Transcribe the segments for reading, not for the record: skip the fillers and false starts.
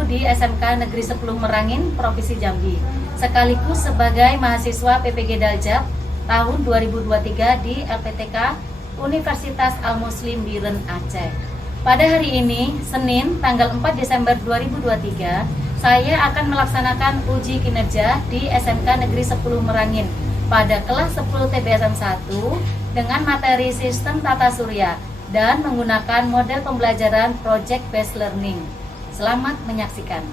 guru di SMK Negeri 10 Merangin, Provinsi Jambi, sekaligus sebagai mahasiswa PPG Daljab tahun 2023 di LPTK Universitas Al-Muslim Biren, Aceh. Pada hari ini, Senin, tanggal 4 Desember 2023, saya akan melaksanakan uji kinerja di SMK Negeri 10 Merangin pada kelas 10 TBSM 1 dengan materi sistem tata surya dan menggunakan model pembelajaran Project Based Learning. Selamat menyaksikan.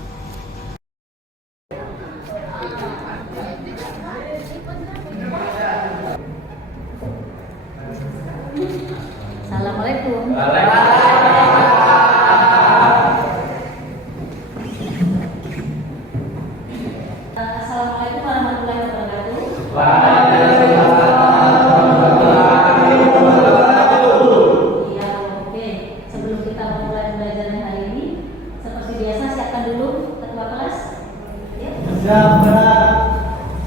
Assalamualaikum. Assalamualaikum warahmatullahi wabarakatuh. Iya, oke. Sebelum kita memulai pembelajaran hari ini, seperti biasa siapkan dulu ketua kelas. Ya. Siap, benar.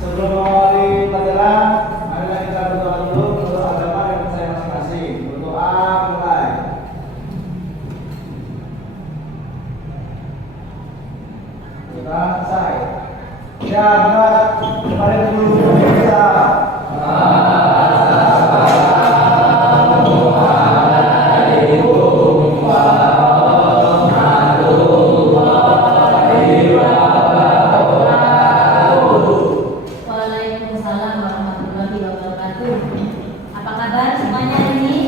Sebelum memulai pelajaran, marilah kita berdoa dulu untuk agama dan percaya masing-masing. Berdoa mulai. Kita selesai. Ya, benar. Mari dulu kita. Waalaikumsalam warahmatullahi wabarakatuh. Apa kabar semuanya hari ini?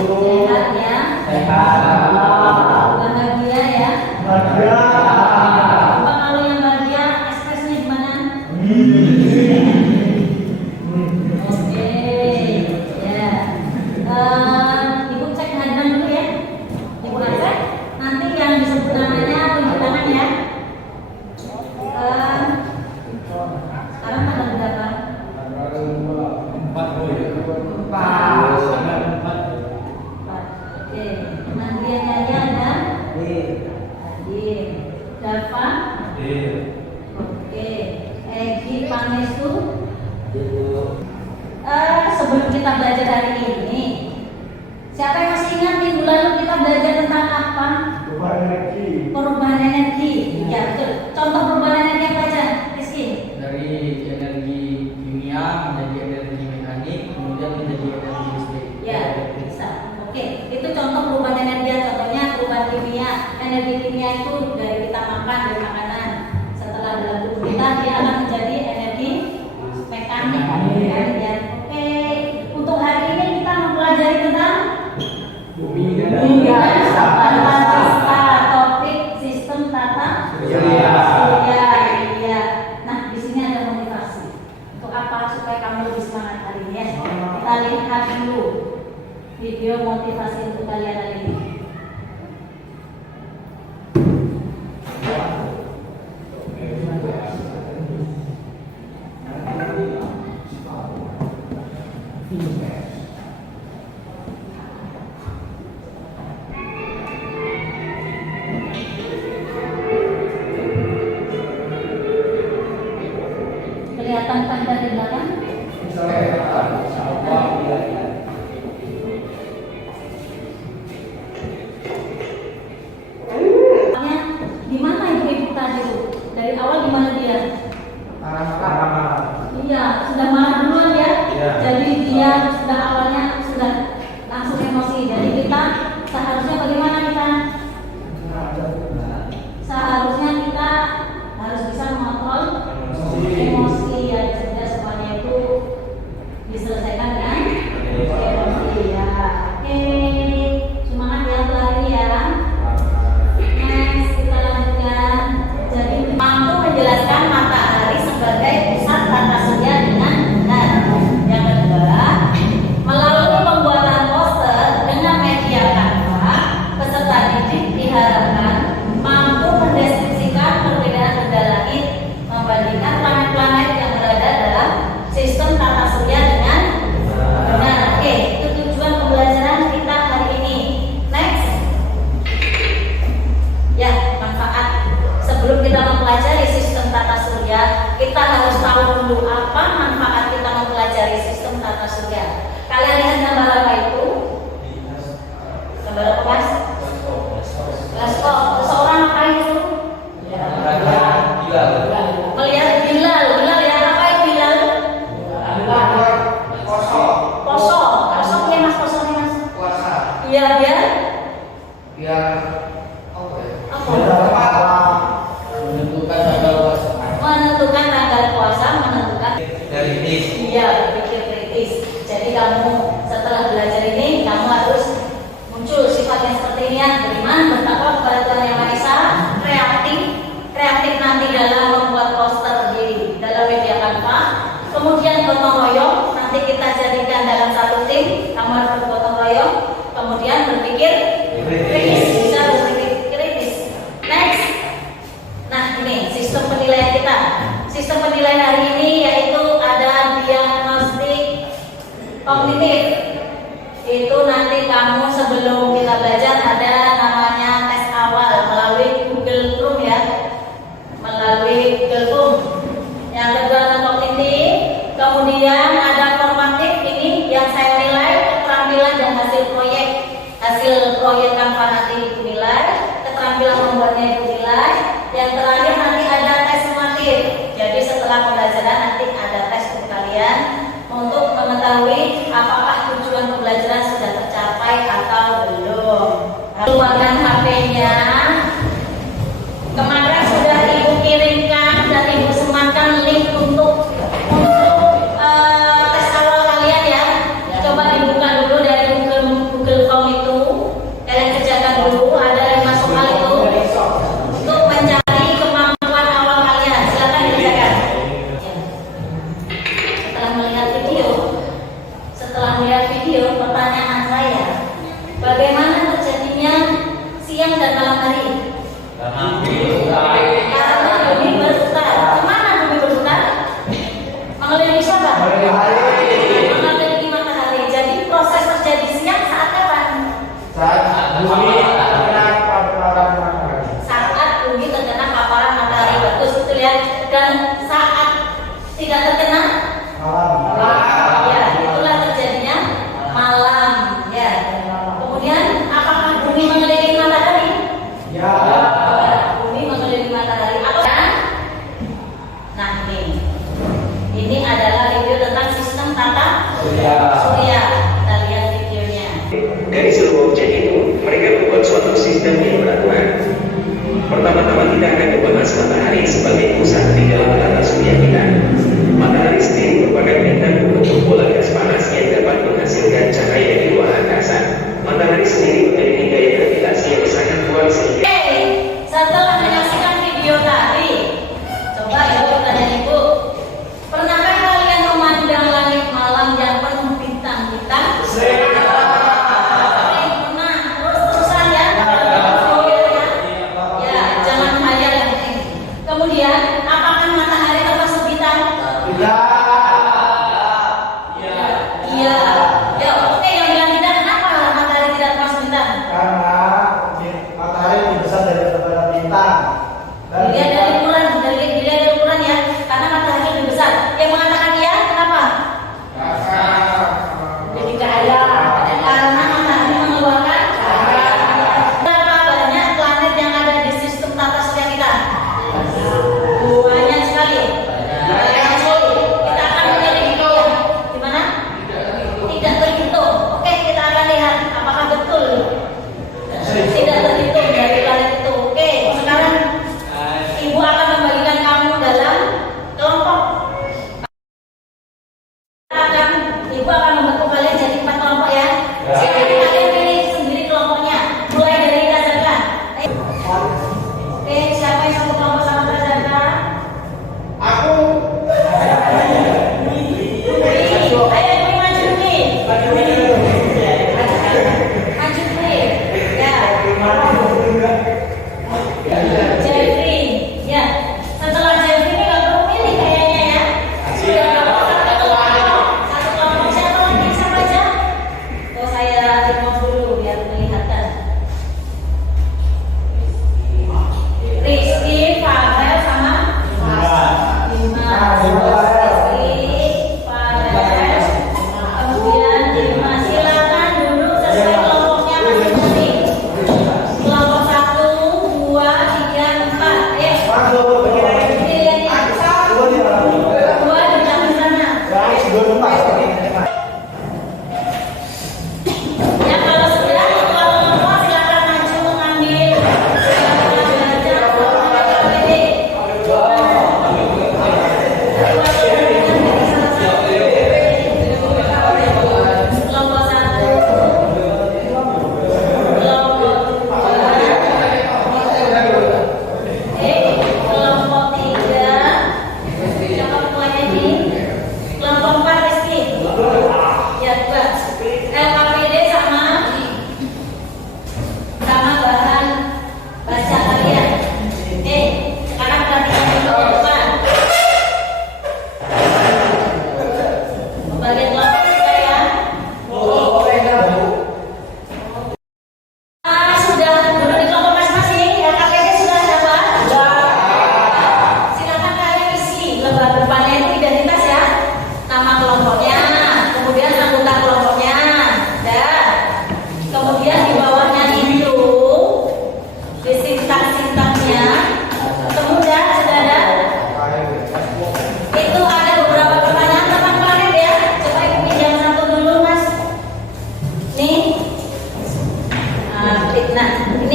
Sehat ya? Bahagia ya? Bahagia. Apa kalau yang bahagia ekspresinya gimana? Oke, ya. Ibu cek kehadiran dulu ya. Ibu cek. Nanti yang disebut namanya tunjuk tangan ya. Sekarang tanggal berapa? Empat. Oke. Nantiannya ada Hadir. Dava. Oke. Egi Pangestu. Sebelum kita belajar hari ini, siapa yang masih ingat minggu lalu kita belajar tentang apa? Perubahan energi. Ya betul. Contoh perubahan energi apa aja, Rizky? Dari energi kimia menjadi energi mekanik, kemudian menjadi energi listrik. Ya, bisa. Oke, itu contoh perubahan energi. Contohnya perubahan kimia. Energi kimia itu dari kita makan, dari makanan. Setelah dalam tubuh kita, dia akan menjadi energi mekanik. Ya. Oke, untuk hari ini kita mempelajari tentang Bumi topik sistem tata surya. Iya. Nah, di sini ada motivasi. Untuk apa? Supaya kamu lebih semangat hari ini ya. Kita lihat dulu video motivasi untuk kalian hari ini. Kelihatan kan dari belakang? Di mana ibu tadi tuh? Dari awal di mana dia? Iya, sudah marah duluan ya. Jadi dia sudah awalnya sudah langsung emosi. Jadi kita seharusnya bagaimana kita? Seharusnya kita harus bisa mengontrol emosi ya, sehingga semuanya itu diselesaikan dengan emosi ya. Oke, semangat ya hari ini ya. Next kita lanjutkan. Jadi mampu menjelaskan matahari sebagai pusat tata surya dengan benar. Yang kedua, melalui pembuatan poster dengan media kanva, peserta didik diharapkan mampu mendeskripsikan perbedaan benda langit, membandingkan planet-planet yang berada dalam sistem tata surya dengan benar. Oke, itu tujuan pembelajaran kita hari ini. Next. Ya, manfaat. Sebelum kita mempelajari sistem tata surya, kita harus tahu dulu apa manfaat kita mempelajari sistem tata surya. Kalian lihat gambar apa itu? Gambar apa, Mas? Menentukan tanggal puasa. Menentukan tanggal puasa, menentukan Dari ini. iya berpikir kritis. Jadi kamu setelah belajar ini kamu harus muncul sifat yang seperti ini ya, beriman, bertakwa kepada Tuhan Yang Maha Esa, kreatif nanti dalam membuat poster di dalam media Canva, kemudian gotong royong, nanti kita jadikan dalam satu tim, kamu harus bergotong royong, kemudian berpikir kritis, bisa berpikir kritis. Next, nah ini sistem penilaian kita. Sistem penilaian hari ini yaitu ada diagnostik kognitif. Itu nanti kamu sebelum kita belajar ada namanya tes awal melalui Google Chrome ya, melalui Google Chrome. Yang kedua kognitif, kemudian ada formatif, ini yang saya nilai keterampilan dan hasil proyek Canva nanti dinilai, keterampilan membuatnya dinilai. Yang terakhir nanti ada tes sumatif. Jadi setelah pembelajaran nanti ada tes untuk kalian untuk mengetahui apakah tujuan pembelajaran sudah tercapai atau belum. Keluarkan HP-nya. Kemarin sudah ibu kirimkan dan ibu sematkan link untuk tes awal kalian ya. Coba dibuka dulu dari Google Form itu. Kalian kerjakan dulu. Ada 5 soal itu untuk mencari kemampuan awal kalian. Silakan dikerjakan. Setelah melihat video, pertanyaan saya, bagaimana terjadinya siang dan malam hari? Karena bumi berputar. Kemana bumi berputar? Mengelilingi siapa? Mengelilingi matahari. Jadi proses terjadi siang saat kapan? Saat bumi terkena paparan matahari. Bagus itu lihat. Dan saat tidak terkena ya, itulah terjadinya malam ya. Kemudian apakah bumi mengelilingi matahari? Ya. Bumi mengelilingi matahari. Nah ini adalah video tentang sistem tata surya. Kita lihat videonya. Dari seluruh objek itu, mereka membuat suatu sistem yang beraturan. Pertama-tama kita akan membahas matahari sebagai pusat di dalam tata surya kita. Matahari sendiri merupakan bintang berbentuk bola gas panas yang dapat menghasilkan cahaya di luar angkasa. Matahari sendiri memiliki gaya gravitasi yang sangat kuat sehingga Setelah menyaksikan video tadi, coba ya pertanyaan ibu, pernahkah kalian memandang langit malam yang penuh bintang-bintang? Pernah, terus-terusan ya? Ya, jangan hayal yang penting. Kemudian, apakah matahari termasuk bintang? Iya. Ya, oke, yang bilang tidak, kenapa matahari tidak termasuk bintang? Karena matahari lebih besar daripada bintang. Dilihat dari ukuran ya, karena matahari lebih besar. Yang mengatakan iya, kenapa? Jadi cahaya. Karena matahari mengeluarkan cahaya. Berapa banyak planet yang ada di sistem tata surya kita? Banyak sekali. Banyak sekali. Kita akan menyelidiki di mana? Tidak terhitung. Oke, kita akan lihat apakah betul tidak terhitung dari planet itu. Oke, sekarang ibu akan membagikan kamu dalam kelompok. Ibu akan membentuk kalian jadi 4 kelompok ya. Silakan kalian pilih sendiri kelompoknya. Mulai dari Razaka. Oke, siapa yang satu kelompok sama Razaka? Aku. Ayo Dwi maju Dwi. Maju Dwi. Ya. Jeffrey, ya. Setelah Jeffrey ini nggak perlu pilih kayaknya ya. Sudah dapat satu kelompok. Siapa lagi? Siapa aja? Oh saya remote dulu biar kelihatan.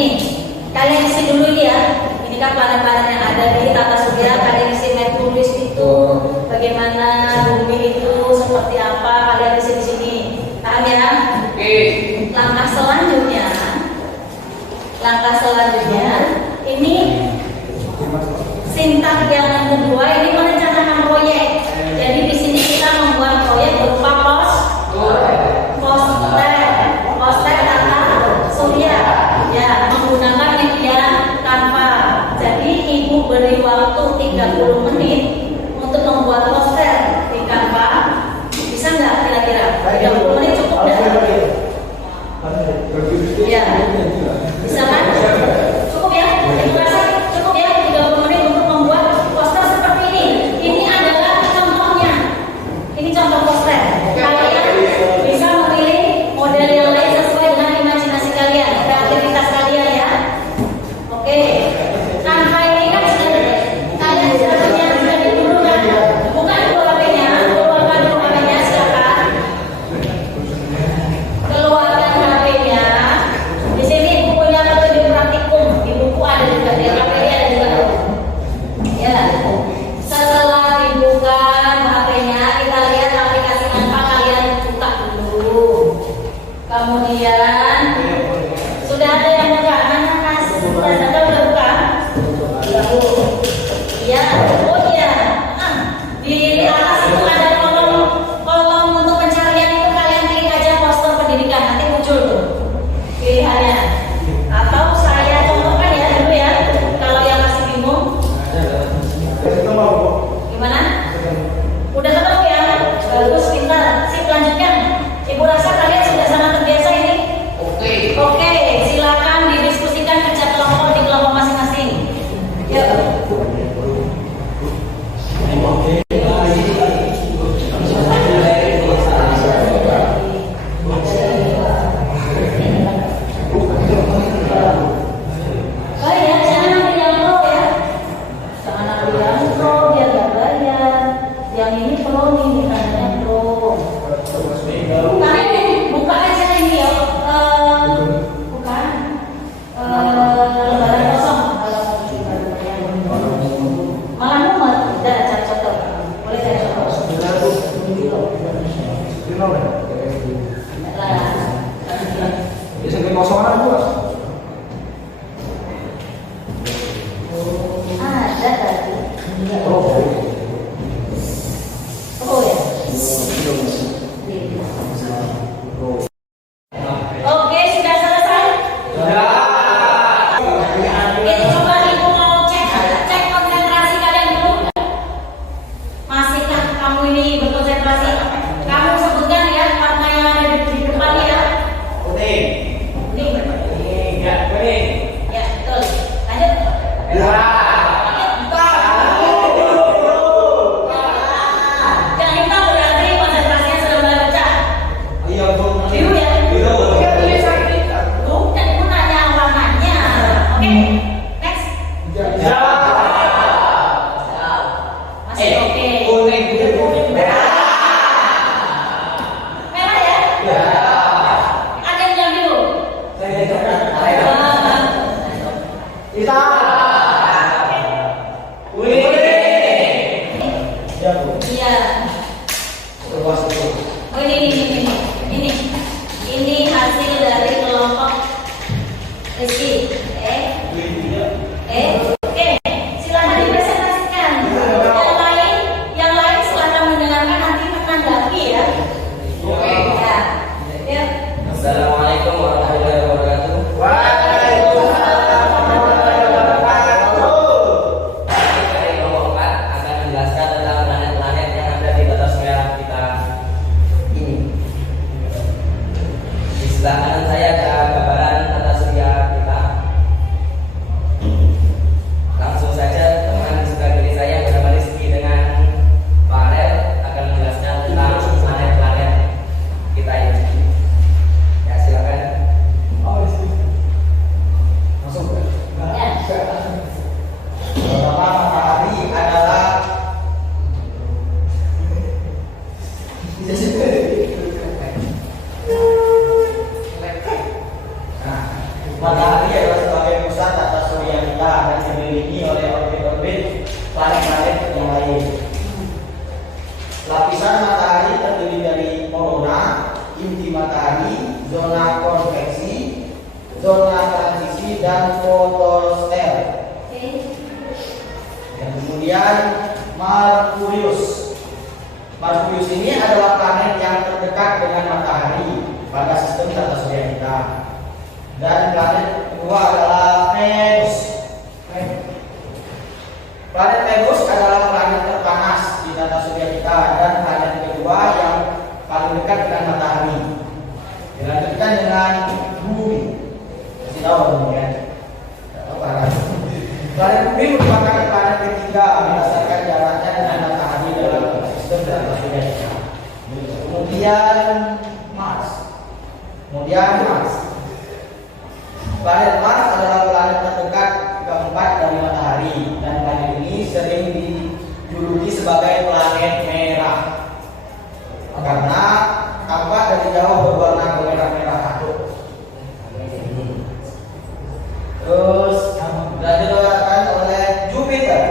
Ini kalian isi dulu ya. Ini kan planet-planet yang ada di tata surya. Kalian isi Merkurius itu bagaimana, bumi itu seperti apa. Kalian isi di sini. Paham ya? Oke. Langkah selanjutnya ini sintak yang kedua ini merencanakan proyek. Jadi di sini kita membuat proyek berupa poster tata surya ya, menggunakan media Canva. Jadi ibu beri waktu 30 menit untuk membuat poster di Canva. Bisa nggak kira-kira? 30 menit cukup nggak? Ya, bisa kan? Cukup ya? Terima kasih. Cukup ya 30 menit untuk membuat poster seperti ini. Ini adalah contohnya. Ini contoh poster. Kalian bisa memilih model yang lain sesuai dengan imajinasi kalian, kreativitas kalian ya. Oke. Canva ini kan kalian sudah punya dulu kan? Bukan dulu HP-nya, keluarkan dulu HP-nya silakan. Keluarkan HP-nya. Di sini bukunya petunjuk praktikum. Di buku ada juga, di HP-nya ada juga. Ya. Setelah dibuka HP-nya, kita lihat aplikasi Canva, kalian buka dulu. Kemudian sudah ada yang buka, sudah ada udah buka? Ya, oh iya. Di atas itu ada kolom untuk pencarian itu kalian klik aja poster pendidikan, nanti muncul tuh pilihannya. Atau saya contohkan ya dulu ya, kalau yang masih bingung. Gimana? Udah ketemu ya? Bagus, pintar. Sip, lanjutkan. Ibu rasa kalian sudah sangat terbiasa ini? Oke, silakan didiskusikan kerja kelompok di kelompok masing-masing. Yuk. Oh ya, jangan ambil yang pro ya. Jangan ambil yang pro, biar gak bayar. Yang ini pro nih, tandanya pro. Buka aja ini ya. Bukan. Lembaran kosong. Malah mumet. Udah cari contoh. Boleh cari contoh. Bisa kosongan Bu. Ada tadi. Oh ya. Oke, sudah selesai. Coba ibu mau cek konsentrasi kalian dulu. Masihkah kamu ini berkonsentrasi? Kamu sebutkan ya warna yang ada di depan ya. Kuning. Ya, betul. Lanjut. Yang hitam berarti konsentrasinya sudah mulai pecah. Biru ya? Bukan, ibu nanya warnanya. Oke, next. Masih oke. Merah ya? Ada yang bilang biru? Iya. Oh ini. Ini hasil dari kelompok Rizky. Oke. Silakan dipresentasikan. Yang lain silakan mendengarkan, nanti menanggapi ya. Ya. Yuk. Assalamualaikum warahmatullahi wabarakatuh. Dari kelompok 4 akan menjelaskan tentang planet-planet yang ada di tata surya kita ini. Di sebelah kanan saya ada gambaran tata surya kita. Langsung saja teman di sebelah kiri saya bersama Rizky dengan Farel akan menjelaskan tentang planet-planet kita ini. Ya silakan. Ya. Pertama matahari adalah matahari adalah fotosfer. Oke. Dan kemudian Merkurius. Merkurius ini adalah planet yang terdekat dengan matahari pada sistem tata surya kita. Dan planet kedua adalah Venus. Planet Venus adalah planet terpanas di tata surya kita dan planet kedua yang paling dekat dengan matahari. Dilanjutkan dengan Bumi. Kasih tahu kemudian. Planet Bumi merupakan planet ketiga berdasarkan jaraknya dengan matahari dalam sistem tata surya kita. Kemudian Mars. Planet Mars adalah planet terdekat keempat dari matahari dan planet ini sering dijuluki sebagai planet merah karena tampak dari jauh berwarna merah-merah. Terus dilanjutkan oleh Jupiter.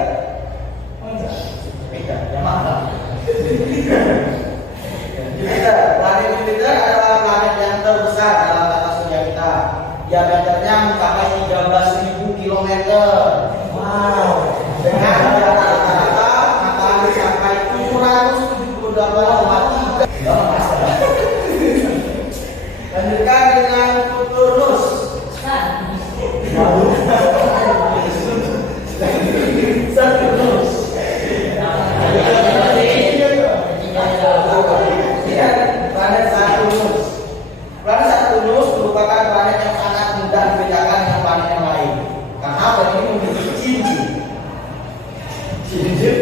Jupiter, planet Jupiter adalah planet yang terbesar dalam tata surya kita. Diameternya mencapai 13.000 km. Wow. Dengan jarak rata-rata matahari sampai 778,3. Lanjutkan dengan Saturnus. Saturnus. Planet Saturnus. Planet Saturnus merupakan planet yang sangat mudah dibedakan dengan planet yang lain karena planet ini memiliki cincin.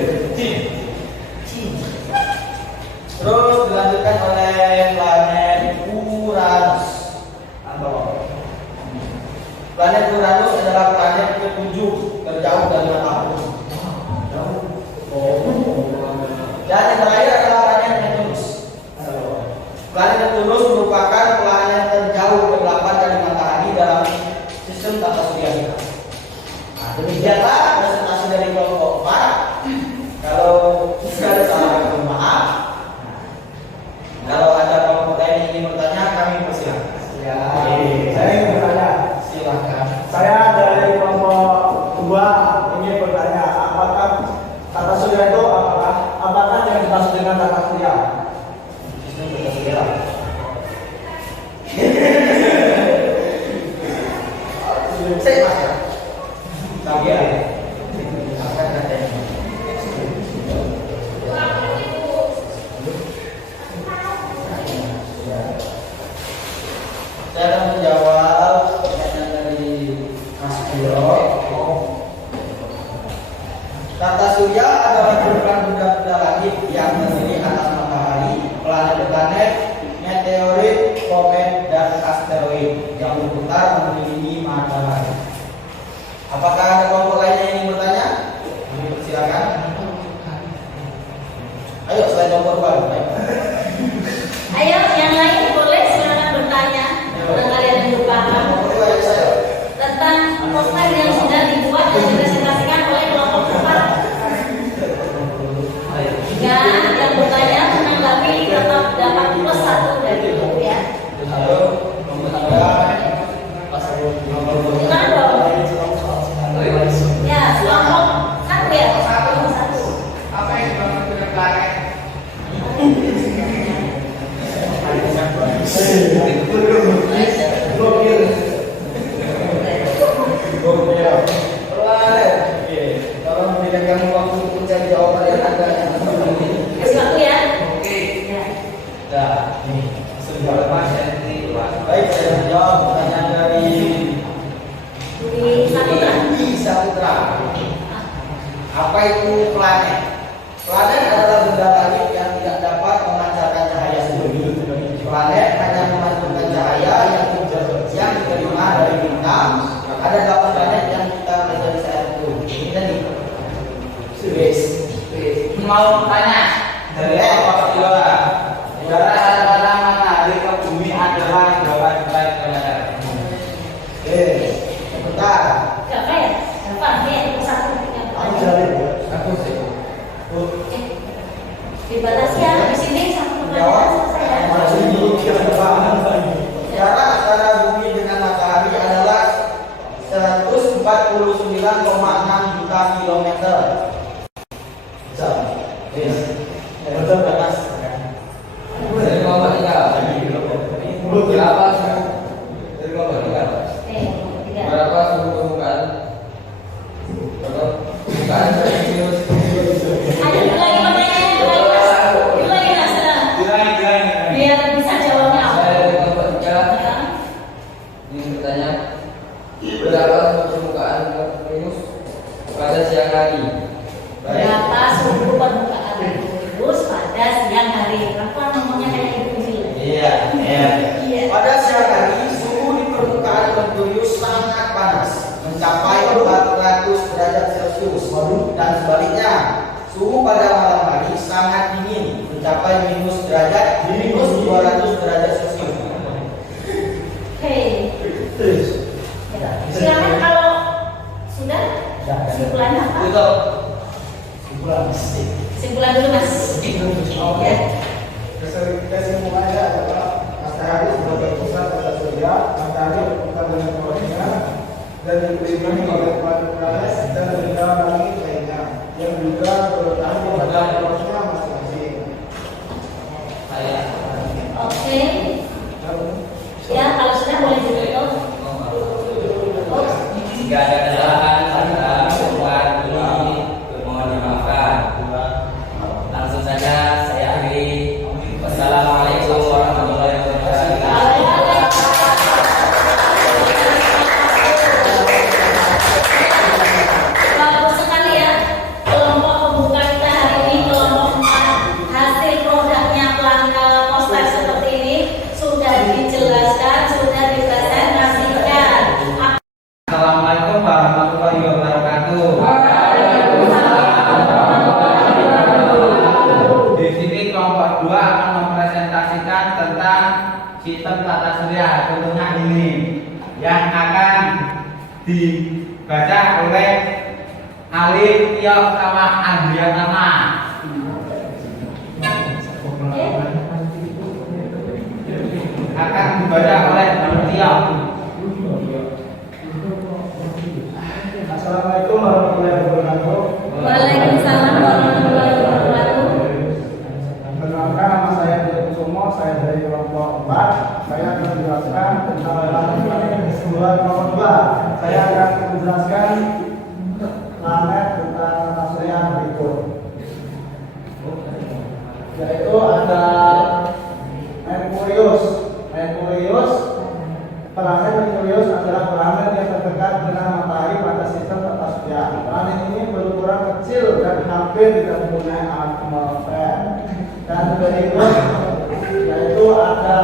Terus dilanjutkan oleh planet Uranus. Planet Uranus adalah planet ketujuh terjauh dari matahari. Dan yang terakhir adalah planet Neptunus. Planet Neptunus merupakan planet terjauh ke-8 dari matahari dalam sistem tata surya kita. Nah, demikianlah presentasi dari kelompok 4. Kalau ada salah maaf. Kalau ada kelompok lain yang ingin bertanya, kami persilakan. Ya, saya ingin bertanya. Silakan. Saya dari kelompok 2 ingin bertanya, apakah tata surya itu apakah yang dimaksud dengan tata surya? Sistem tata surya. Saya masuk. Tapi ya. Akan ada. Saya akan menjawab pertanyaan dari Mas Biro. Tata surya adalah program benda-benda langit yang terdiri atas matahari, planet-planet, meteorit, komet, dan asteroid yang berputar mengelilingi matahari. Apakah ada kelompok lain yang ingin bertanya? Kami persilakan. Ayo, selain kelompok 2. Baik. Ayo, yang lain boleh silakan bertanya. Barangkali ada yang lupa Kelompok 2 ya saya. tentang poster yang sudah dibuat dan dipresentasikan oleh kelompok 4. Jika yang bertanya menanggapi tetap dapat plus 1 dari itu ya. Halo, nomor 3. Nomor 2. Silakan dong. Ya, kelompok 1 ya. Satu. Apa yang dimaksud dengan planet? Planet. Tolong berikan kami waktu untuk mencari jawaban yang ada. Kasih waktu ya. Oke. Ya. Dah, nih. Sudah Mas Henry. Baik, saya menjawab pertanyaan dari Di Saputra. Saputra. Apa itu planet? Planet adalah benda langit yang tidak dapat memancarkan cahaya sendiri. Planet hanya memancarkan cahaya yang diterima dari bintang. Ada 8 planet yang kita pelajari saat itu. Ini tadi. Mau tanya? Dari apa kedua? Jarak antara matahari ke bumi adalah berapa kilometer? Sebentar. Berapa ya? Gampang ya. Satu. Aku jawab. Aku sih. Dibatasi ya. Di sini satu Jawab. pertanyaan selesai ya. Masih di Jarak antara bumi dengan matahari adalah 120 49,6 juta kilometer. Jam. Yes. Betul kan Mas? Dari kelompok 3. Berapa suhu? Dari kelompok 3. Tiga. Berapa suhu permukaan? Berapa permukaan Celcius? Ayo lagi pertanyaannya, lagi Mas, senang. Biar bisa jawabnya apa? Saya dari kelompok 3. Ya. Ini bertanya, berapa suhu permukaan Venus pada siang hari? Berapa suhu permukaan Venus pada siang hari? Apa ngomongnya kayak ibu ini? Iya. Iya. Pada siang hari suhu di permukaan Merkurius sangat panas, mencapai 400 derajat Celcius. Dan sebaliknya, suhu pada malam hari sangat dingin, mencapai minus 200 derajat Celcius. Oke. Ya. Silakan kalau sudah kesimpulannya apa? Itu Kesimpulan dulu Mas. Ya. Kesimpulannya adalah matahari sebagai pusat tata surya, matahari berputar dengan porosnya dan dikelilingi oleh planet-planet dan bintang langit lainnya yang juga bertahan pada porosnya masing-masing. Oke. Ya, kalau sudah boleh ditutup. Oh, Jika ada kesalahan pada pertemuan ini, mohon dimaafkan. Langsung saja saya akhiri. Wassalamualaikum warahmatullahi wabarakatuh. bagus sekali ya. Kelompok pembuka kita hari ini, kelompok 4, hasil produknya poster seperti ini sudah dijelaskan, sudah dipresentasikan. Assalamualaikum warahmatullahi wabarakatuh. Di sini kelompok 2 akan mempresentasikan tentang sistem tata surya, contohnya ini yang akan dibaca oleh Alif, Tio, sama Andriana. Akan dibaca oleh Tio. Assalamualaikum warahmatullahi wabarakatuh. Waalaikumsalam warahmatullahi wabarakatuh. Perkenalkan, nama saya Tio Kusumo, saya dari kelompok 4. Saya akan menjelaskan tentang kelompok 2. Saya akan menjelaskan planet tentang tata surya berikut. Yaitu ada Merkurius. Planet Merkurius adalah planet yang terdekat dengan matahari pada sistem tata surya. Planet ini berukuran kecil dan hampir tidak mempunyai atmosfer. Dan berikut yaitu ada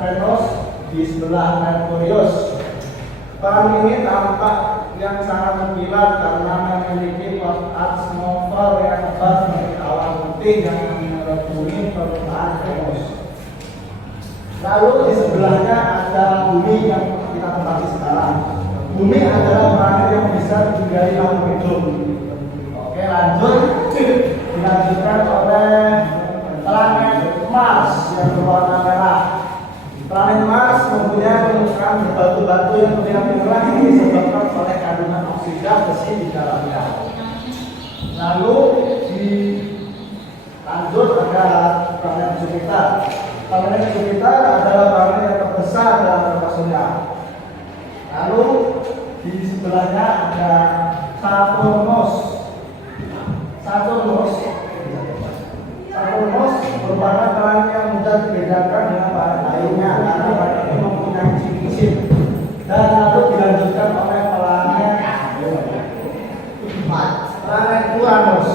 Venus di sebelah Merkurius. Planet ini tampak yang sangat mengkilat karena memiliki atmosfer yang tebal seperti awan putih yang menyelimuti permukaan Venus. Lalu di sebelahnya ada Bumi yang kita tempati sekarang. Bumi adalah planet yang bisa ditinggali makhluk hidup. Oke, lanjut. Dilanjutkan oleh planet Mars yang berwarna merah. Planet Mars mempunyai permukaan berbatu-batu yang berlian-lian yang disebabkan oleh kandungan oksida besi di dalamnya. Lalu dilanjut ada planet Jupiter. Planet Jupiter adalah planet yang terbesar dalam tata surya. Lalu di sebelahnya ada Saturnus. Saturnus merupakan planet yang mudah dibedakan dengan planet lainnya karena planet ini mempunyai ciri-ciri. Dan lalu dilanjutkan oleh planet Uranus.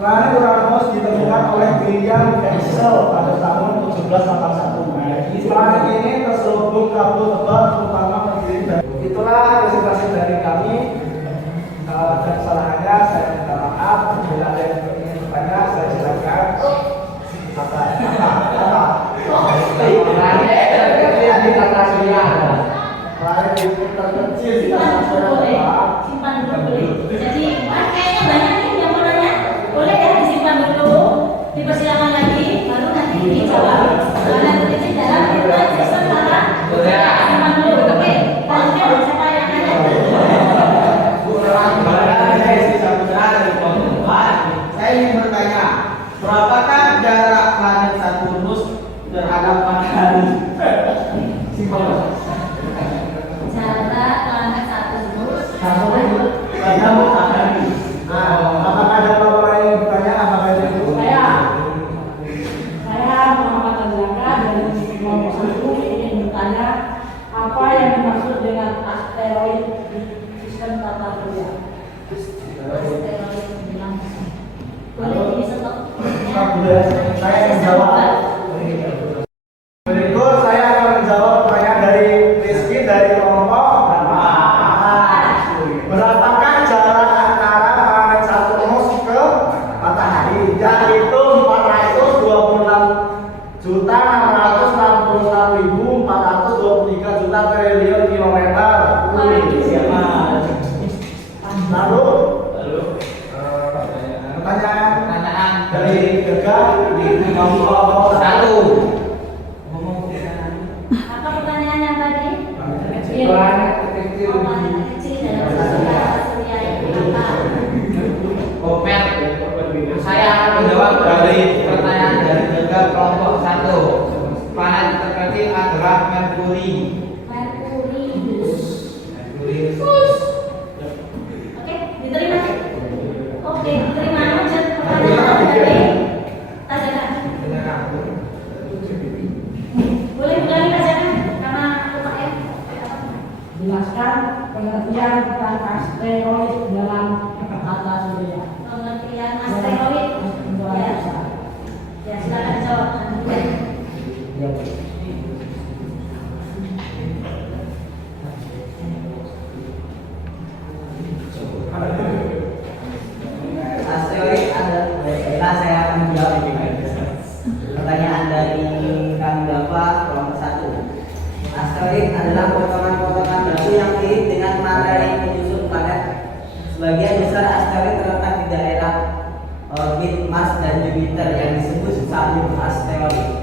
Planet Uranus ditemukan oleh William Herschel pada tahun 1781. Planet ini terselubung kabut tebal terutama terdiri dari. Itulah presentasi dari kami. Dan kesalahannya saya minta maaf. Bila ada yang ingin bertanya, saya silakan. Planet terkecil di tata surya. Simpan dulu boleh. Jadi kayaknya banyak nih yang mau nanya. Boleh ya disimpan dulu, dipersilakan lagi, baru nanti dijawab. Karena nanti dalam kita sistem simpan dulu. Oke, lanjut siapa yang nanya? surya. Boleh di stop. Saya menjawab. Berikut saya akan menjawab pertanyaan dari Rizky dari kelompok berapakah jarak antara planet Saturnus ke matahari? Yaitu 426.666.423 kilometer. Siapa? Lalu pertanyaan dari Gegah di kelompok 1. Apa pertanyaannya tadi? Planet kecil Planet kecil dalam tata surya itu apa? Koper. Saya akan menjawab dari pertanyaan dari Gegah kelompok 1. Planet terkecil adalah Merkuri. Merkurius. Oke, diterima. Oke, diterima. Lanjut pertanyaan dari Tajakan. Boleh ulangi Tajakan karena lupa ya. Jelaskan pengertian tentang asteroid dalam tata surya. Pengertian asteroid. Ya. Ya, silakan jawab. Asteroid adalah saya akan menjawab pertanyaan dari Kang Dava kelompok 1. Asteroid adalah potongan-potongan batu yang mirip dengan materi penyusun planet. Sebagian besar asteroid terletak di daerah orbit Mars dan Jupiter yang disebut sayur asteroid.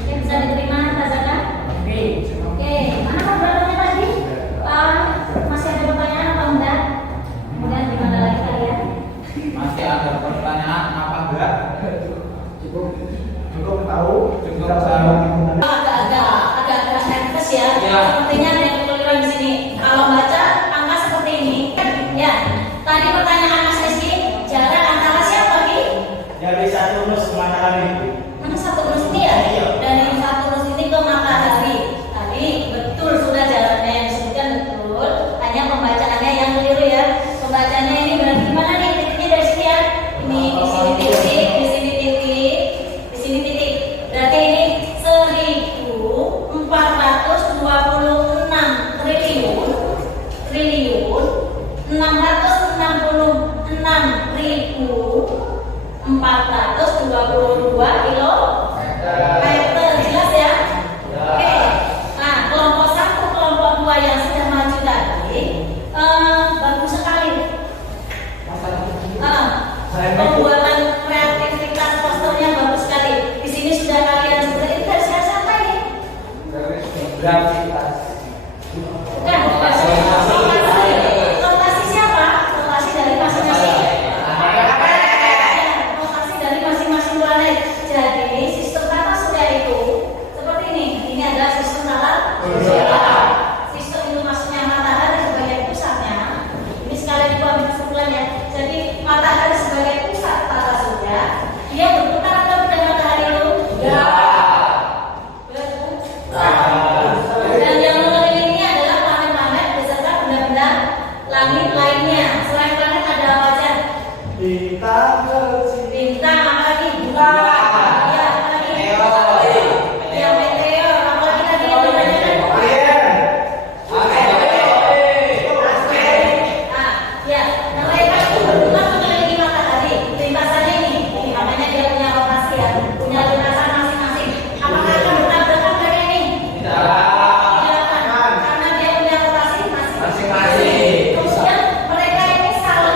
Oke, bisa diterima Tajakan? Oke, mana pembahasannya tadi? Masih ada pertanyaan atau enggak? Kemudian gimana lagi kalian? Masih ada pertanyaan apa enggak? Cukup tahu. Agak-agak nervous ya. Ya. Sepertinya ada yang keluyuran di sini. Kalau baca angka seperti ini, ya. Tadi pertanyaan Mas Rizky, jarak antara siapa Ki? Dari Saturnus ke matahari. Mana Saturnus ini ya? Dari Saturnus ini ke matahari. Tadi betul sudah jaraknya yang disebutkan betul. Hanya pembacaannya yang keliru ya. Pembacaannya ini berarti gimana nih? Titiknya dari sini ya. Ini di sini titik, di sini titik, di sini titik. Berarti ini 1.626.422 kilometer. Jelas ya? Oke. Nah, kelompok 1, kelompok 2 yang sudah maju tadi bagus sekali. Pembuatan kreativitas posternya bagus sekali. Di sini sudah kalian sudah ini dari siapa ini? Gravitas. Bukan, rotasi siapa? Rotasi dari masing-masing. Rotasi dari masing-masing planet. Jadi sistem tata surya itu seperti ini. Ini adalah sistem tata surya. Sistem itu maksudnya matahari sebagai pusatnya. Ini sekalian buat kesimpulan ya. Jadi matahari sebagai pusat tata surya, dia berputar atau tidak matahari itu? Ya. Dan yang mengelilingi adalah planet-planet beserta benda-benda langit lainnya. Selain planet ada apa aja? Bintang kecil. Bintang, apa lagi? Bulan. Ya, apa lagi? Ya, meteor. Apa lagi tadi yang ditanyakan? Ah, ya. Mereka itu berputar mengelilingi matahari. Lintasannya ini makanya dia punya rotasi ya, punya lintasan masing-masing. Apakah akan bertabrakan mereka ini? Tidak akan, karena dia punya rotasi masing-masing. Kemudian mereka ini saling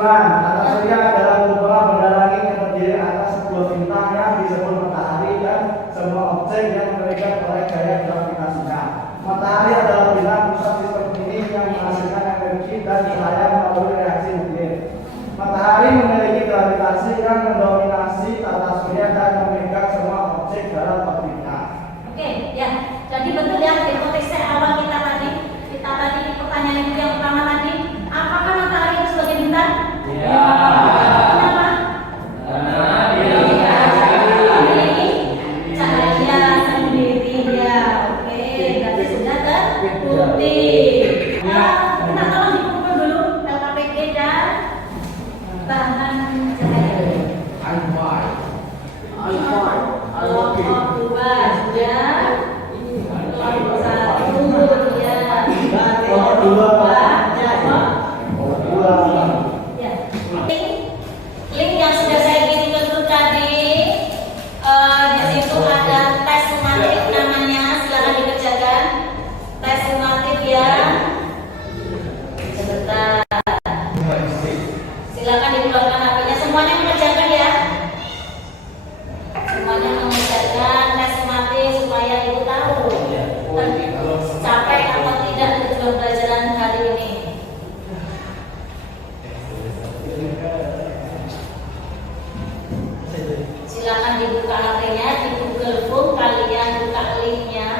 Kesimpulan, tata surya adalah kumpulan benda langit yang terdiri atas sebuah bintang yang disebut matahari dan semua objek yang terikat oleh gaya gravitasinya. Matahari adalah bintang pusat sistem ini yang menghasilkan energi dan cahaya melalui reaksi nuklir. Matahari memiliki gravitasi yang mendominasi tata surya dan memegang semua objek dalam orbitnya. Oke, ya. Jadi betul ya, hipotesa awal kita tadi pertanyaan itu yang pertama tadi, apakah matahari itu sebagai bintang? Ya. Kenapa? Cahaya sendiri ya. Oke, berarti sudah terbukti. Kita tolong dikumpul dulu LKPG dan bahan cahaya. Kelompok 2 sudah. Kelompok 1 ya. Kelompok 2. Ya. Link yang sudah saya kirim ke grup tadi, di situ ada tes sumatif namanya, silakan dikerjakan. Tes sumatif ya. Sebentar. Silakan dikeluarkan HP-nya. Semuanya mengerjakan ya. Semuanya mengerjakan tes sumatif supaya ibu tahu capek atau tidak tujuan pelajaran hari ini. Silakan dibuka HP-nya, di Google Form kalian buka linknya.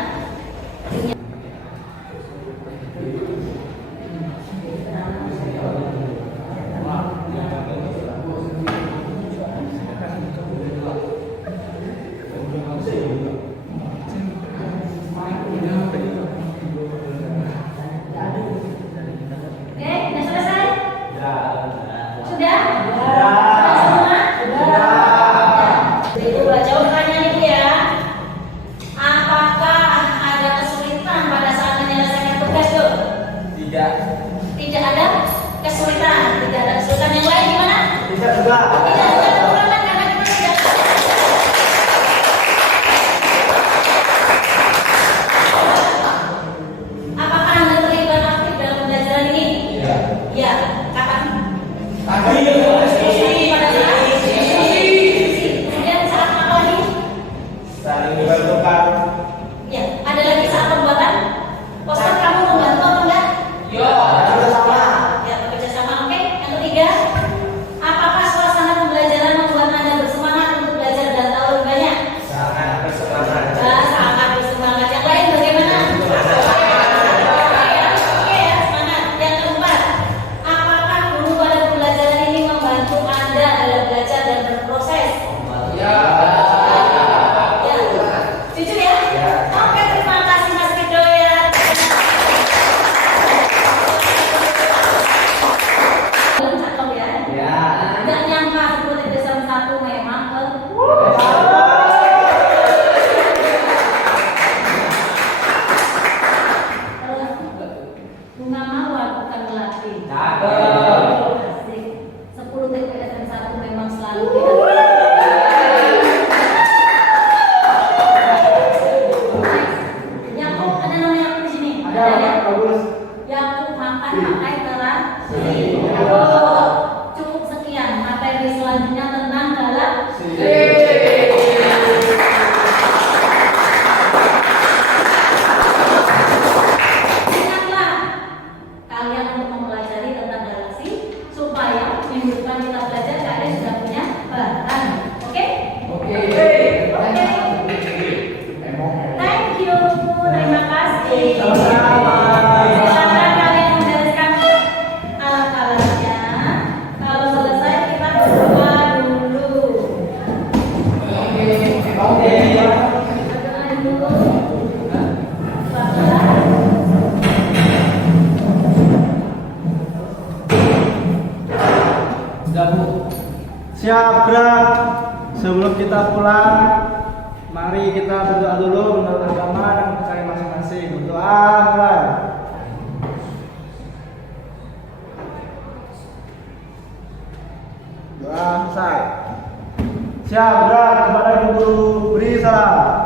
Oke, sudah selesai? Sudah? Ibu baca pertanyaan itu ya. Apakah ada kesulitan pada saat menyelesaikan tugas tuh? Tidak. Tidak ada kesulitan. Tidak ada kesulitan yang lain gimana? Tidak juga. Tidak ada kekurangan karena kita tidak. Apakah Anda terlibat aktif dalam pembelajaran ini? Iya. Ya. Kapan? Tadi. Pada saat diskusi. Kemudian saat apa lagi? Saling dibantukan. Ya. Ada lagi saat pembuatan poster, kamu membantu atau enggak? Yo. Ya, bekerja sama. Oke. Yang ketiga, apakah suasana pembelajaran membuat Anda bersemangat untuk belajar dan tahu lebih banyak? Sangat bersemangat. Sangat bersemangat. Yang lain bagaimana? Oke ya, semangat. Yang keempat, apakah guru pada pembelajaran ini membantu Anda dalam belajar dan berproses? Ya. Ya. Jujur ya? Oke, terima kasih Mas Rido ya. Belum cakep ya? Ya. Nggak nyangka sebelum desa 1 memang ke bunga mawar bukan melati. Cakep. Asik. 10 TPSM 1 memang selalu Yakub, ada nama Yakub di sini? Ada ya? bagus. Yakub makan pakai terasi. Oh, cukup sekian. Materi selanjutnya tentang galaksi. Ingatlah, kalian untuk mempelajari tentang galaksi supaya minggu depan kita belajar kalian sudah punya bahan. Oke? Oke. Oke. Thank you. Terima kasih. Sama-sama. Silakan kalian membereskan alat-alatnya. Kalau selesai kita berdoa dulu. Oke. Berdoa dulu. Bapak. Sudah, Bu. Siap gerak. Sebelum kita pulang, mari kita berdoa dulu menurut agama dan percaya masing-masing. Berdoa mulai. Doa selesai. Siap gerak kepada guru beri salam.